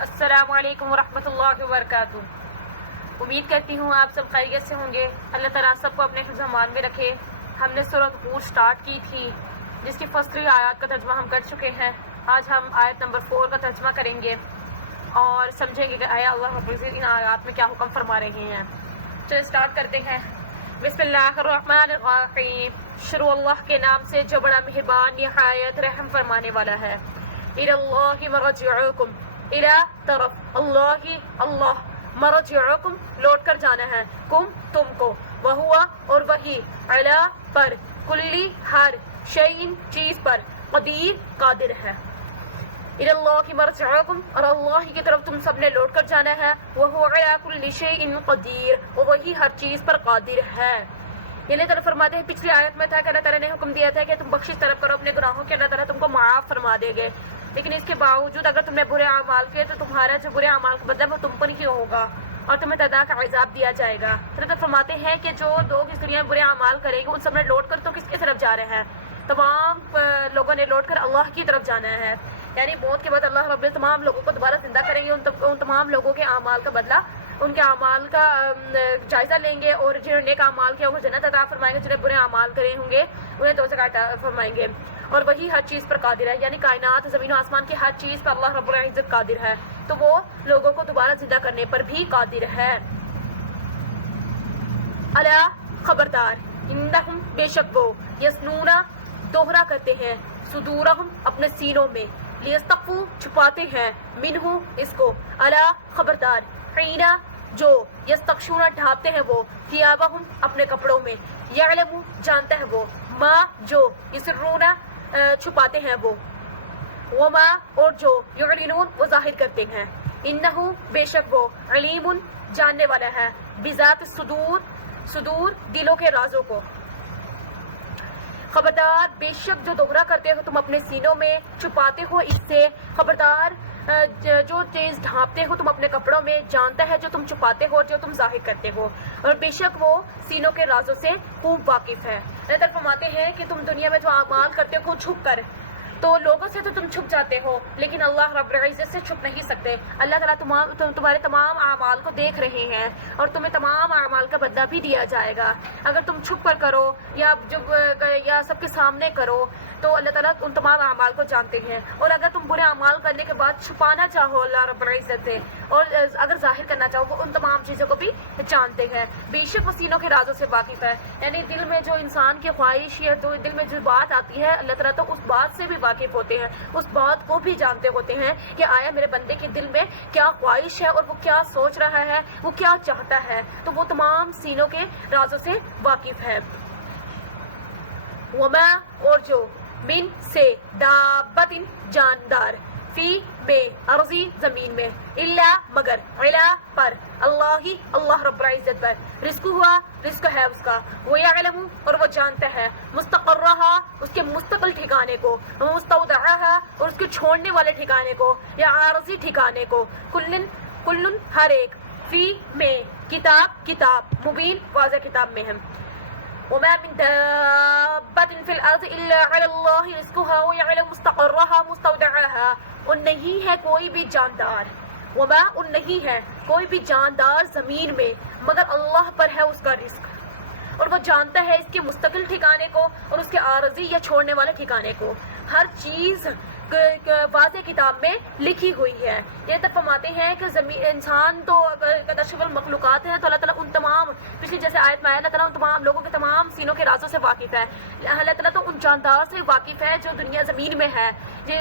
السلام علیکم ورحمۃ اللہ وبرکاتہ۔ امید کرتی ہوں آپ سب خیریت سے ہوں گے۔ اللہ تعالیٰ سب کو اپنے حفظ امان میں رکھے۔ ہم نے سورۃ ہود سٹارٹ کی تھی جس کی فرسٹ 3 آیات کا ترجمہ ہم کر چکے ہیں۔ آج ہم آیت نمبر 4 کا ترجمہ کریں گے اور سمجھیں گے کہ آیا اللہ رب العزت ان آیات میں کیا حکم فرما رہے ہیں۔ چلو اسٹارٹ کرتے ہیں۔ بسم اللہ الرحمن الرحیم، شروع اللہ کے نام سے جو بڑا مہربان نہایت رحم فرمانے والا ہے۔ الی اللہ مرجعکم، الی طرف اللہ اللہ، مرجعکم لوٹ کر جانا ہے، کم تم کو، وہوا اور وہی، علی پر، کلی ہر، شیء چیز پر، قدیر قادر ہے۔ الی اللہ مرجعکم، اور اللہ کی طرف تم سب نے لوٹ کر جانا ہے، وہو علی کل شیء قدیر، اور وہی ہر چیز پر قادر ہے۔ اللہ تعالیٰ فرماتے ہیں، پچھلی آیت میں تھا کہ اللہ تعالیٰ نے حکم دیا تھا کہ تم بخشش طلب کرو اپنے گناہوں کے، اللہ تعالیٰ تم کو معاف فرما دے گے، لیکن اس کے باوجود اگر تم نے برے اعمال کیے تو تمہارا جو برے اعمال کا بدلہ وہ تم پر ہی ہوگا اور تمہیں دردناک عذاب دیا جائے گا۔ اللہ تعالیٰ فرماتے ہیں کہ جو لوگ اس دنیا میں برے اعمال کریں گے ان سب نے لوٹ کر تو کس کی طرف جا رہے ہیں؟ تمام لوگوں نے لوٹ کر اللہ کی طرف جانا ہے، یعنی موت کے بعد اللہ رب تمام لوگوں کو دوبارہ زندہ کریں گے، ان تمام لوگوں کے اعمال کا بدلہ، ان کے اعمال کا جائزہ لیں گے، اور جنہوں نے نیک اعمال کیا وہ جنت عطا فرمائیں گے، جنہیں برے اعمال کرے ہوں گے انہیں دوزخ عطا فرمائیں گے، اور وہی ہر چیز پر قادر ہے، یعنی کائنات زمین و آسمان کی ہر چیز پر اللہ رب العزت قادر ہے، تو وہ لوگوں کو دوبارہ زندہ کرنے پر بھی قادر ہے۔ الا خبردار، انہم بے شک وہ، یسنون دوہرا کرتے ہیں، صدورہم اپنے سینوں میں، لیستخفوا چھپاتے ہیں، منہ اس کو، الا خبردار، حین جو، یستغشون ڈھانپتے ہیں وہ، ثیابہم اپنے کپڑوں میں، یعلم جانتا ہے وہ، ما جو، یسرون چھپاتے ہیں وہ، وما اور جو، یعلنون وہ ظاہر کرتے ہیں، انہو بے شک وہ، علیم جاننے والا ہے، بذات الصدور صدور دلوں کے رازوں کو۔ خبردار بے شک جو دوہرا کرتے ہو تم اپنے سینوں میں، چھپاتے ہو اس سے، خبردار جو چیز ڈھانپتے ہو تم اپنے کپڑوں میں، جانتا ہے جو تم چھپاتے ہو اور جو تم ظاہر کرتے ہو، اور بے شک وہ سینوں کے رازوں سے خوب واقف ہے۔ اللہ تعالیٰ فرماتے ہیں کہ تم دنیا میں جو اعمال کرتے ہو چھپ کر، تو لوگوں سے تو تم چھپ جاتے ہو لیکن اللہ رب العزت سے چھپ نہیں سکتے۔ اللہ تعالیٰ تمہارے تمام اعمال کو دیکھ رہے ہیں اور تمہیں تمام اعمال کا بدلہ بھی دیا جائے گا، اگر تم چھپ کر کرو یا سب کے سامنے کرو تو اللہ تعالیٰ ان تمام اعمال کو جانتے ہیں، اور اگر تم برے اعمال کرنے کے بعد چھپانا چاہو اللہ رب العزت سے اور اگر ظاہر کرنا چاہو وہ ان تمام چیزوں کو بھی جانتے ہیں، بے شک وہ سینوں کے رازوں سے واقف ہے، یعنی دل میں جو انسان کی خواہش ہے، تو دل میں جو بات آتی ہے اللہ تعالیٰ تو اس بات سے بھی واقف ہوتے ہیں، اس بات کو بھی جانتے ہوتے ہیں کہ آیا میرے بندے کے دل میں کیا خواہش ہے اور وہ کیا سوچ رہا ہے، وہ کیا چاہتا ہے، تو وہ تمام سینوں کے رازوں سے واقف ہے۔ وما اور جو، من سے، دابت جاندار، فی میں، ارضی زمین میں، الا مگر، علا پر، اللہ رب العزت پر، رزق ہوا رزق ہے اس کا، وہ یعلم اور وہ جانتا ہے، مستقرہا اس کے مستقل ٹھکانے کو، مستودعہا اور اس کے چھوڑنے والے ٹھکانے کو، یا عارضی ٹھکانے کو، کلن ہر ایک، فی میں، کتاب مبین واضح کتاب میں ہے۔ وما من دابة في الأرض إلا على الله رزقها ويعلم مستقرها مستودعها، اور نہیں ہے کوئی بھی جاندار، وما اور نہیں ہے کوئی بھی جاندار زمین میں مگر اللہ پر ہے اس کا رزق، اور وہ جانتا ہے اس کے مستقل ٹھکانے کو اور اس کے عارضی یا چھوڑنے والے ٹھکانے کو، ہر چیز واضح کتاب میں لکھی ہوئی ہے۔ یہ تب فرماتے ہیں کہ انسان تو اشرف المخلوقات ہیں، تو اللہ تعالیٰ ان تمام، پچھلی جیسے آیت میں آیا، اللہ تعالیٰ ان تمام لوگوں کے تمام سینوں کے رازوں سے واقف ہے، اللہ تعالیٰ تو ان جاندار سے واقف ہے جو دنیا زمین میں ہے، جو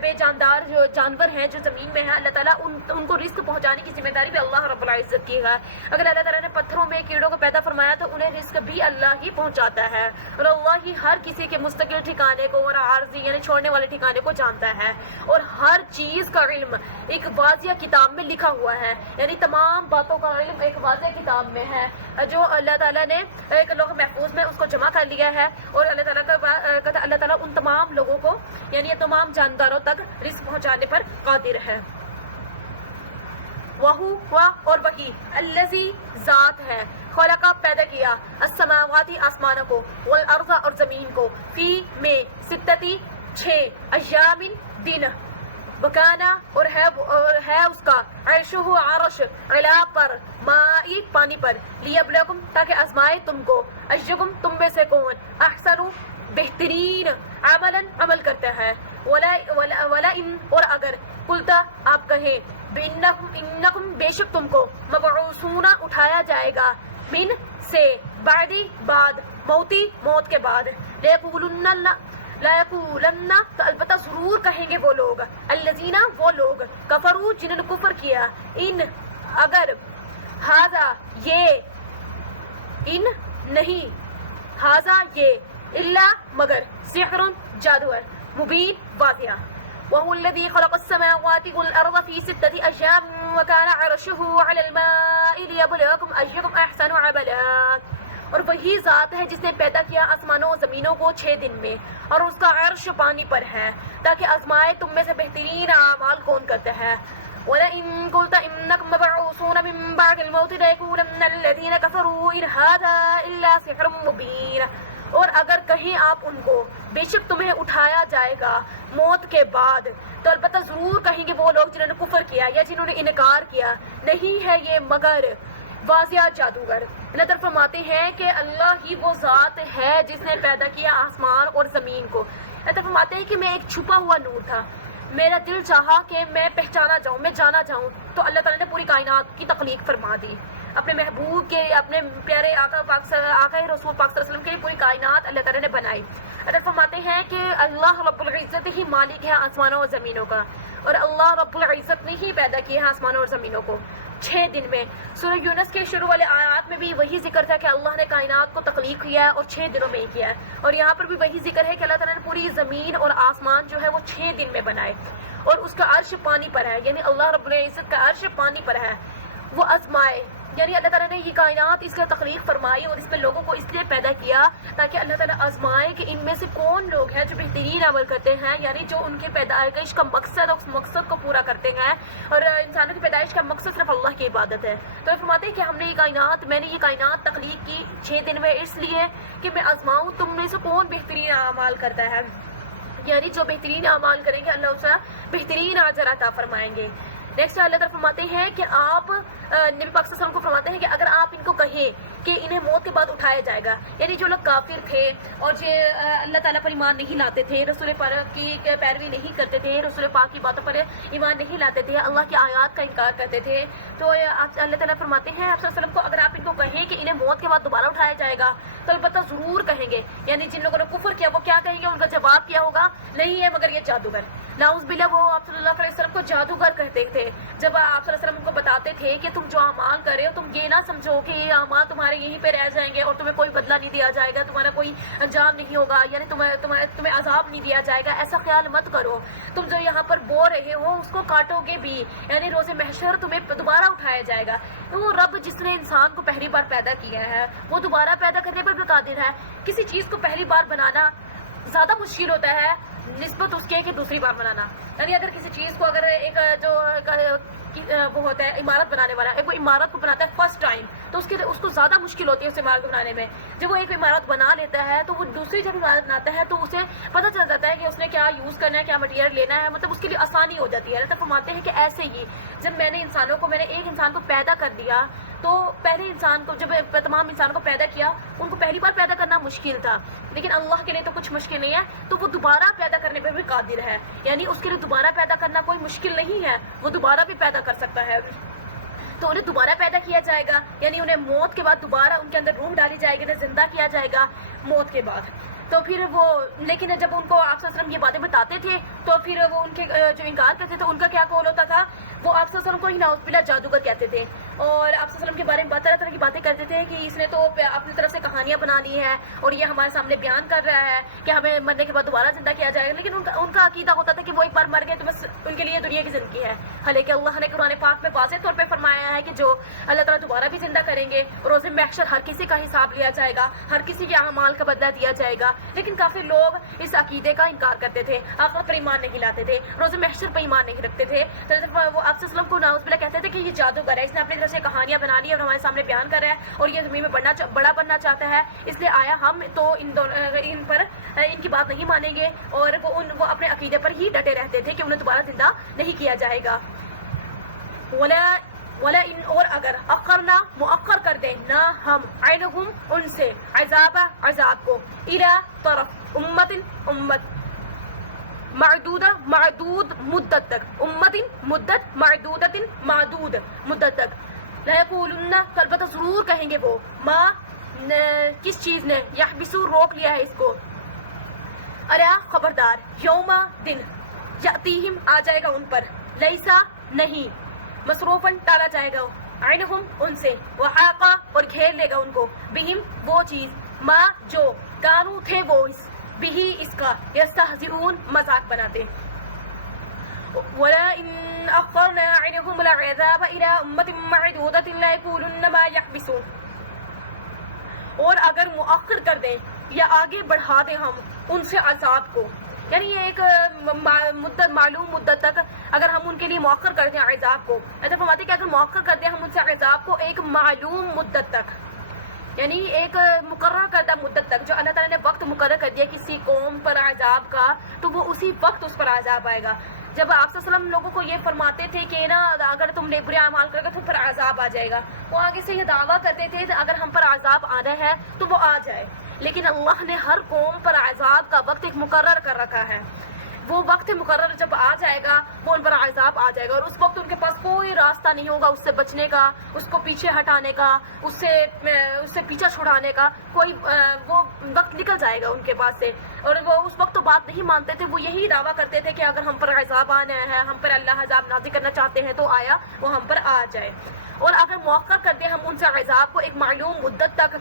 بے جاندار جو جانور ہیں جو زمین میں ہیں، اللہ تعالیٰ ان کو رزق پہنچانے کی ذمہ داری بھی اللہ رب العزت کی ہے۔ اگر اللہ تعالیٰ نے پتھروں میں کیڑوں کو پیدا فرمایا تو انہیں رزق بھی اللہ ہی پہنچاتا ہے، اور اللہ ہی ہر کسی کے مستقل ٹھکانے کو اور عارضی یعنی چھوڑنے والے ٹھکانے کو جانتا ہے، اور ہر چیز کا علم ایک واضح کتاب میں لکھا ہوا ہے، یعنی تمام باتوں کا علم ایک واضح کتاب میں ہے جو اللہ تعالیٰ نے ایک لوح محفوظ میں اس کو جمع کر لیا ہے، اور اللہ تعالیٰ ان تمام لوگوں کو یعنی یہ تمام جانداروں تک رزق پہنچانے پر قادر ہے۔ وہو اور وہی، الذی ذات ہے، خلقہ پیدا کیا، السماواتی آسمانوں کو، والارض اور زمین کو، فی میں، ستتی 6 ایام دن، وکانا اور ہے اس کا عرشہ عرش علا پر مائی پانی پر لیبلوکم تاکہ آزمائے تم کو ایکم تم میں سے کون احسن بہترین عملا عمل کرتا ہے ولا ان اور اگر قلتا آپ کہیں انکم بے شک تم کو مبعوثون اٹھایا جائے گا من سے بعدی بعد موتی موت کے بعد لا یقولن تو البتہ ضرور کہیں گے وہ لوگ الذین وہ لوگ کفروا جنہوں نے کفر کیا ان اگر ھذا یہ ان نہیں ھذا یہ الا مگر سحر جادو ہے مبین واضح وهو الذي خلق السماوات والأرض في 6 أيام وكان عرشه على الماء ليبلوكم أيكم أحسن عملا اور وہی ذات ہے جس نے پیدا کیا آسمانوں و زمینوں کو 6 دن میں اور اس کا عرش پانی پر ہے تاکہ آزمائے تم میں سے بہترین اعمال کون کرتا ہے وَلَئِن قُلْتَ إِنَّكُمْ مَبْعُوثُونَ مِن بَعْدِ الْمَوْتِ لَيَقُولَنَّ الَّذِينَ كَفَرُوا إِنْ هَذَا إِلَّا سِحْرٌ مُبِينٌ اور اگر کہیں آپ ان کو بے شک تمہیں اٹھایا جائے گا موت کے بعد تو البتہ ضرور کہیں گے وہ لوگ جنہوں نے کفر کیا یا جنہوں نے انکار کیا نہیں ہے یہ مگر واضح جادوگر نظر فرماتے ہیں کہ اللہ ہی وہ ذات ہے جس نے پیدا کیا آسمان اور زمین کو. نظر فرماتے ہیں کہ میں ایک چھپا ہوا نور تھا, میرا دل چاہا کہ میں پہچانا جاؤں, میں جانا جاؤں, تو اللہ تعالیٰ نے پوری کائنات کی تخلیق فرما دی اپنے محبوب کے, اپنے پیارے آقا رسول پاک صلی اللہ علیہ وسلم کے پوری کائنات اللہ تعالیٰ نے بنائی. اللہ فرماتے ہیں کہ اللہ رب العزت ہی مالک ہے آسمانوں اور زمینوں کا, اور اللہ رب العزت نے ہی پیدا کیا ہے آسمانوں اور زمینوں کو 6 دن میں. سورہ یونس کے شروع والے آیات میں بھی وہی ذکر تھا کہ اللہ نے کائنات کو تخلیق کیا ہے اور 6 دنوں میں ہی کیا ہے, اور یہاں پر بھی وہی ذکر ہے کہ اللہ تعالیٰ نے پوری زمین اور آسمان جو ہے وہ 6 دن میں بنائے, اور اس کا عرش پانی پر ہے, یعنی اللہ رب العزت کا عرش پانی پر ہے. وہ آزمائے, یعنی اللہ تعالیٰ نے یہ کائنات اس کا تخلیق فرمائی اور اس میں لوگوں کو اس لیے پیدا کیا تاکہ اللہ تعالیٰ آزمائے کہ ان میں سے کون لوگ ہیں جو بہترین عمل کرتے ہیں, یعنی جو ان کے پیدائش کا مقصد اور اس مقصد کو پورا کرتے ہیں, اور انسانوں کی پیدائش کا مقصد صرف اللہ کی عبادت ہے. تو یہ فرماتے ہیں کہ میں نے یہ کائنات تخلیق کی 6 دن میں اس لیے کہ میں آزماؤں تم میں سے کون بہترین اعمال کرتا ہے, یعنی جو بہترین اعمال کریں گے اللہ اسے بہترین اجر عطا فرمائیں گے. نیکسٹ اللہ تعالیٰ فرماتے ہیں کہ آپ نبی پاک صلی اللہ علیہ وسلم کو فرماتے ہیں کہ اگر آپ ان کو کہیں کہ انہیں موت کے بعد اٹھایا جائے گا, یعنی جو لوگ کافر تھے اور جو اللہ تعالیٰ پر ایمان نہیں لاتے تھے, رسول پاک کی پیروی نہیں کرتے تھے, رسول پاک کی باتوں پر ایمان نہیں لاتے تھے, اللہ کی آیات کا انکار کرتے تھے, تو اللہ تعالیٰ فرماتے ہیں آپ صلی اللہ علیہ وسلم کو اگر آپ ان کو کہیں کہ انہیں موت کے بعد دوبارہ اٹھایا جائے گا تو البتہ ضرور کہیں گے, یعنی جن لوگوں نے کفر کیا وہ کیا کہیں گے, ان کا جواب کیا ہوگا, نہیں ہے مگر یہ جادوگر. نعوذ باللہ, وہ آپ صلی اللہ علیہ وسلم کو جادوگر کہتے تھے. جب آپ صلی اللہ علیہ وسلم کو بتاتے تھے کہ تم جو اعمال کر رہے ہو تم یہ نہ سمجھو کہ یہ اعمال تمہارے یہیں پہ رہ جائیں گے اور تمہیں کوئی بدلہ نہیں دیا جائے گا, تمہارا کوئی انجام نہیں ہوگا, یعنی تمہیں عذاب نہیں دیا جائے گا, ایسا خیال مت کرو. تم جو یہاں پر بو رہے ہو اس کو کاٹو گے بھی, یعنی روز محشر تمہیں دوبارہ اٹھایا جائے گا. وہ رب جس نے انسان کو پہلی بار پیدا کیا ہے وہ دوبارہ پیدا کرنے پر بھی قادر ہے. کسی چیز کو پہلی بار بنانا زیادہ مشکل ہوتا ہے نسبت اس کے کہ دوسری بار بنانا. یعنی اگر کسی چیز کو اگر ایک جو وہ ہوتا ہے عمارت بنانے والا, ایک وہ عمارت کو بناتا ہے فرسٹ ٹائم تو اس کو زیادہ مشکل ہوتی ہے اس عمارت کو بنانے میں. جب وہ ایک عمارت بنا لیتا ہے تو وہ دوسری جب عمارت بناتا ہے تو اسے پتہ چل جاتا ہے کہ اس نے کیا یوز کرنا ہے, کیا مٹیریل لینا ہے, مطلب اس کے لیے آسانی ہو جاتی ہے. اللہ فرماتے ہیں کہ ایسے ہی جب میں نے ایک انسان کو پیدا کر دیا تو پہلے انسان کو جب تمام انسانوں کو پیدا کیا ان کو پہلی بار پیدا کرنا مشکل تھا, لیکن اللہ کے لیے تو کچھ مشکل نہیں ہے, تو وہ دوبارہ پیدا کرنے پہ بھی قادر ہے. یعنی اس کے لیے دوبارہ پیدا کرنا کوئی مشکل نہیں ہے, وہ دوبارہ بھی پیدا کر سکتا ہے. تو انہیں دوبارہ پیدا کیا جائے گا, یعنی انہیں موت کے بعد دوبارہ ان کے اندر روح ڈالی جائے گی, انہیں زندہ کیا جائے گا موت کے بعد. تو پھر وہ لیکن جب ان کو آپ صلی اللہ علیہ وسلم یہ باتیں بتاتے تھے تو پھر وہ ان کے جو انکار کرتے تھے ان کا کیا قول ہوتا تھا, وہ آپ صلی اللہ علیہ وسلم کو ہی نعوذ باللہ جادوگر کہتے تھے, اور آپ صلی اللہ علیہ وسلم کے بارے میں طرح طرح کی باتیں کرتے تھے کہ اس نے تو اپنی طرف سے کہانیاں بنا لی ہیں اور یہ ہمارے سامنے بیان کر رہا ہے کہ ہمیں مرنے کے بعد دوبارہ زندہ کیا جائے گا. لیکن ان کا عقیدہ ہوتا تھا کہ وہ ایک بار مر گئے تو بس ان کے لیے دنیا کی زندگی ہے, حالانکہ اللہ نے قرآن پاک میں واضح طور پہ فرمایا ہے کہ جو اللہ تعالیٰ دوبارہ بھی زندہ کریں گے, روز محشر ہر کسی کا حساب لیا جائے گا, ہر کسی کے اعمال کا بدلہ دیا جائے گا. لیکن کافی لوگ اس عقیدے کا انکار کرتے تھے, آخرت پر ایمان نہیں لاتے تھے, روز محشر پر ایمان نہیں رکھتے تھے. وہ آپ صلی اللہ علیہ وسلم کو نعوذ باللہ کہتے تھے کہ یہ جادوگر ہے, اس نے اپنی سے کہانیاں بنا لی اور ہمارے سامنے بیان کر رہا ہے اور یہ زمین میں بڑا بننا چاہتا ہے، اس لیے آیا ہم تو ان کی بات نہیں مانیں گے اور وہ اپنے عقیدے پر ہی ڈٹے رہتے تھے کہ انہیں دوبارہ زندہ نہیں کیا جائے گا۔ ولا ان اور اگر اخرنا مؤخر کر دیں نہ ہم عنہم ان سے عذاب کو الی طرف امت معدود مدت تک، مدت معدود مدت تک، لیقولن البتہ ضرور کہیں گے وہ ما کس چیز نے یحبسو روک لیا ہے اس کو، الا خبردار یوم دن یاتیہم آ جائے گا ان پر، لیسا نہیں مصروفاً ٹالا جائے گا عنہم ان سے، وحاقا اور گھیر لے گا ان کو بہم وہ چیز ما جو کانو تھے وہ بھی اس کا یستہزئون مذاق بناتے۔ وَلَئِنْ أَخَّرْنَا عَنْهُمُ الْعَذَابَ إِلَىٰ أُمَّةٍ مَّعْدُودَةٍ لَّيَقُولُنَّ مَا يَحْبِسُ، اور اگر مؤخر کر دیں یا آگے بڑھا دیں ہم ان سے عذاب کو، یعنی یہ ایک معلوم مدت تک اگر ہم ان کے لیے مؤخر کر دیں عذاب کو، ایسا فرماتے ہیں کہ اگر مؤخر کر دیں ہم ان سے عذاب کو ایک معلوم مدت تک، یعنی ایک مقرر کردہ مدت تک، جو اللہ تعالیٰ نے وقت مقرر کر دیا کسی قوم پر عذاب کا، تو وہ اسی وقت اس پر عذاب آئے گا۔ جب آپ صلی اللہ علیہ وسلم لوگوں کو یہ فرماتے تھے کہ نا اگر تم نے برے اعمال کرو گے تو پر عذاب آ جائے گا، وہ آگے سے یہ دعویٰ کرتے تھے اگر ہم پر عذاب آنا ہے تو وہ آ جائے، لیکن اللہ نے ہر قوم پر عذاب کا وقت ایک مقرر کر رکھا ہے، وہ وقت مقرر جب آ جائے گا وہ ان پر عذاب آ جائے گا، اور اس وقت ان کے پاس کوئی راستہ نہیں ہوگا اس سے بچنے کا، اس کو پیچھے ہٹانے کا، اس سے پیچھا چھڑانے کا، کوئی وہ وقت نکل جائے گا ان کے پاس سے، اور وہ اس وقت تو بات نہیں مانتے تھے، وہ یہی دعویٰ کرتے تھے کہ اگر ہم پر عذاب آنا ہے، ہم پر اللہ عذاب نازل کرنا چاہتے ہیں تو آیا وہ ہم پر آ جائے، اور اگر مؤخر کر دیں ہم ان سے عذاب کو ایک معلوم مدت تک،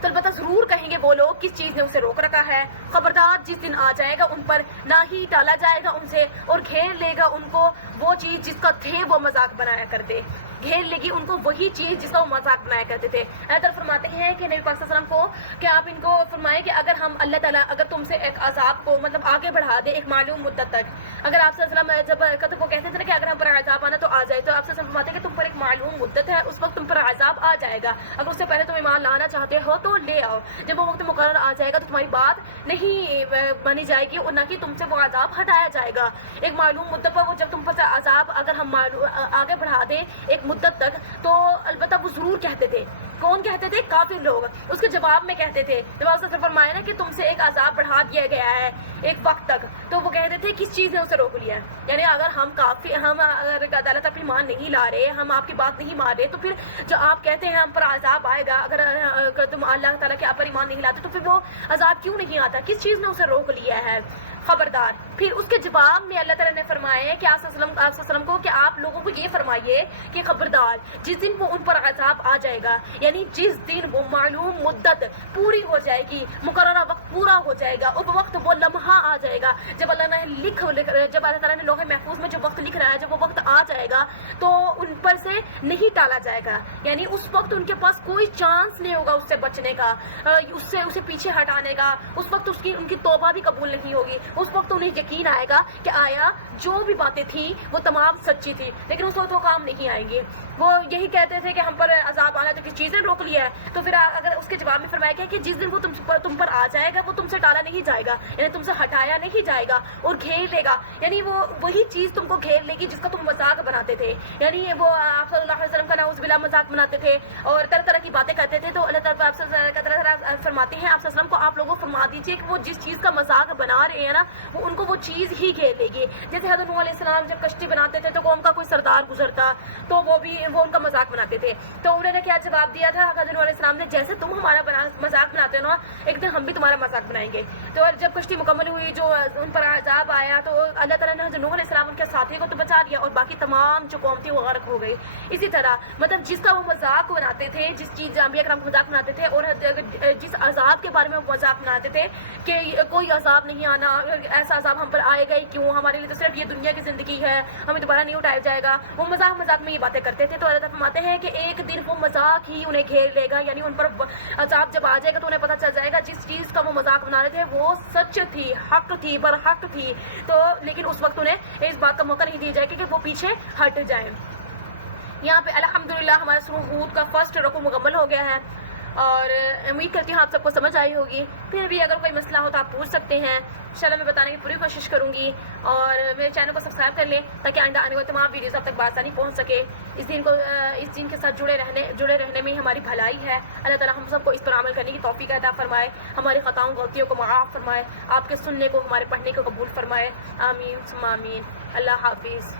تو البتہ ضرور کہیں گے وہ لوگ کس چیز نے اسے روک رکھا ہے، خبردار جس دن آ جائے گا ان پر نہ ہی ٹالا جائے گا ان سے، اور گھیر لے گا ان کو وہ چیز جس کا تھے وہ مذاق بنایا کرتے، گھیر لے گی ان کو وہی چیز جس کا وہ مذاق بنایا کرتے تھے۔ حضرت فرماتے ہیں کہ نبی پاک صلی اللہ علیہ وسلم کو کہ آپ ان کو فرمائیں کہ اگر ہم اللہ تعالیٰ اگر تم سے ایک عذاب کو مطلب آگے بڑھا دے ایک معلوم مدت تک، اگر آپ صلی اللہ علیہ وسلم جب وہ کہتے تھے نا کہ اگر ہم پر عذاب آنا تو آ جائے، تو آپ صلی اللہ علیہ وسلم فرماتے ہیں کہ تم پر ایک معلوم مدت ہے، اس وقت تم پر عذاب آ جائے گا، اگر اس سے پہلے تم ایمان لانا چاہتے ہو تو لے آؤ، جب وہ وقت مقرر آ جائے گا تو تمہاری بات نہیں مانی جائے گی اور نہ کہ تم سے وہ عذاب ہٹایا جائے گا، ایک معلوم مدت پر وہ جب تم پر عذاب اگر ہم آگے بڑھا دیں ایک مدت تک، تو البتہ وہ ضرور کہتے تھے، کون کہتے تھے؟ کافر لوگ، اس کے جواب میں کہتے تھے، جب آپ سے فرمایا نا کہ تم سے ایک عذاب بڑھا دیا گیا ہے ایک وقت تک، تو وہ کہتے تھے کس چیز نے اسے روک لیا ہے، یعنی اگر ہم اگر عدالت پر ایمان نہیں لا رہے، ہم آپ کی بات نہیں مان رہے، تو پھر جو آپ کہتے ہیں ہم پر عذاب آئے گا، اگر تم اللہ تعالیٰ کے پر ایمان نہیں لاتے تو پھر وہ عذاب کیوں نہیں آتا، کس چیز نے اسے روک لیا ہے، خبردار۔ پھر اس کے جواب میں اللہ تعالیٰ نے فرمایا کہ آپ صلی اللہ علیہ وسلم کو کہ آپ لوگوں کو یہ فرمائیے کہ خبردار جس دن وہ ان پر عذاب آ جائے گا، یعنی جس دن وہ معلوم مدت پوری ہو جائے گی، مقررہ وقت پورا ہو جائے گا، اس وقت وہ لمحہ آ جائے گا جب اللہ نے جب اللہ تعالیٰ نے لوح محفوظ میں جو وقت لکھ رہا ہے، جب وہ وقت آ جائے گا تو ان پر سے نہیں ٹالا جائے گا، یعنی اس وقت ان کے پاس کوئی چانس نہیں ہوگا اس سے بچنے کا، اسے پیچھے ہٹانے کا، اس وقت ان کی توبہ بھی قبول نہیں ہوگی، اس وقت انہیں یقین آئے گا کہ آیا جو بھی باتیں تھیں وہ تمام سچی تھی، لیکن اس وقت وہ کام نہیں آئیں گے، وہ یہی کہتے تھے کہ ہم پر عذاب آنا تو کس چیز نے روک لیا ہے، تو پھر اگر اس کے جواب میں فرمایا گیا کہ جس دن وہ تم پر آ جائے گا وہ تم سے ٹالا نہیں جائے گا، یعنی تم سے ہٹایا نہیں جائے گا اور گھیر لے گا، یعنی وہ وہی چیز تم کو گھیر لے گی جس کا تم مذاق بناتے تھے، یعنی وہ آپ صلی اللہ علیہ وسلم کا نعوذ باللہ مذاق بناتے تھے اور طرح طرح کی باتیں کرتے تھے، تو اللہ تعالیٰ آپ سے فرماتے ہیں آپ صلی اللہ علیہ وسلم کو آپ لوگوں فرما دیجیے کہ وہ جس چیز کا مذاق بنا رہے ہیں نا وہ ان کو وہ چیز ہی گھیر لے گی، جیسے حضرت نوح علیہ السلام جب کشتی بناتے تھے تو قوم کا کوئی سردار گزرتا تو وہ ان کا مذاق بناتے تھے، تو انہوں نے کیا جواب دیا تھا حضرت نوح علیہ السلام نے، جیسے تم ہمارا مذاق بناتے ہو نا ایک دن ہم بھی تمہارا مذاق بنائیں گے، تو جب کشتی مکمل ہوئی جو ان پر عذاب آیا تو اللہ تعالیٰ نے حضرت نوح علیہ السلام ان کے ساتھی کو تو بچا لیا اور باقی تمام جو قوم تھی وہ غرق ہو گئی۔ اسی طرح مطلب جس کا وہ مذاق بناتے تھے، جس چیز انبیاء کرام کو مذاق بناتے تھے اور جس عذاب کے بارے میں وہ مذاق بناتے تھے کہ کوئی عذاب نہیں آنا، ایسا عذاب ہم پر آئے گا ہی کیوں، ہمارے لیے تو صرف یہ دنیا کی زندگی ہے، ہمیں دوبارہ نہیں اٹھایا جائے گا، وہ مذاق میں یہ باتیں کرتے تھے، تو اللہ تعالیٰ فرماتے ہیں کہ ایک دن وہ مذاق ہی انہیں گھیر لے گا، یعنی ان پر عذاب جب آ جائے گا تو انہیں پتہ چل جائے گا جس چیز کا وہ مذاق بنا رہے تھے وہ سچ تھی، حق تھی، برحق تھی، تو لیکن اس وقت انہیں اس بات کا موقع نہیں دیا جائے گا کہ وہ پیچھے ہٹ جائیں۔ یہاں پہ الحمدللہ ہمارا سورہ ہود کا فرسٹ رکوع مکمل ہو گیا ہے، اور امید کرتی ہوں آپ سب کو سمجھ آئی ہوگی. پھر بھی اگر کوئی مسئلہ ہو تو آپ پوچھ سکتے ہیں، انشاءاللہ میں بتانے کی پوری کوشش کروں گی. اور میرے چینل کو سبسکرائب کر لیں تاکہ آئندہ آنے والے تمام ویڈیوز آپ تک بآسانی پہنچ سکے. اس دین کے ساتھ جڑے رہنے میں ہماری بھلائی ہے. اللہ تعالیٰ ہم سب کو اس پر عمل کرنے کی توفیق عطا فرمائے، ہماری خطاؤں غلطیوں کو معاف فرمائے، آپ کے سننے کو ہمارے پڑھنے کو قبول فرمائے. آمین ثم آمین. اللہ حافظ.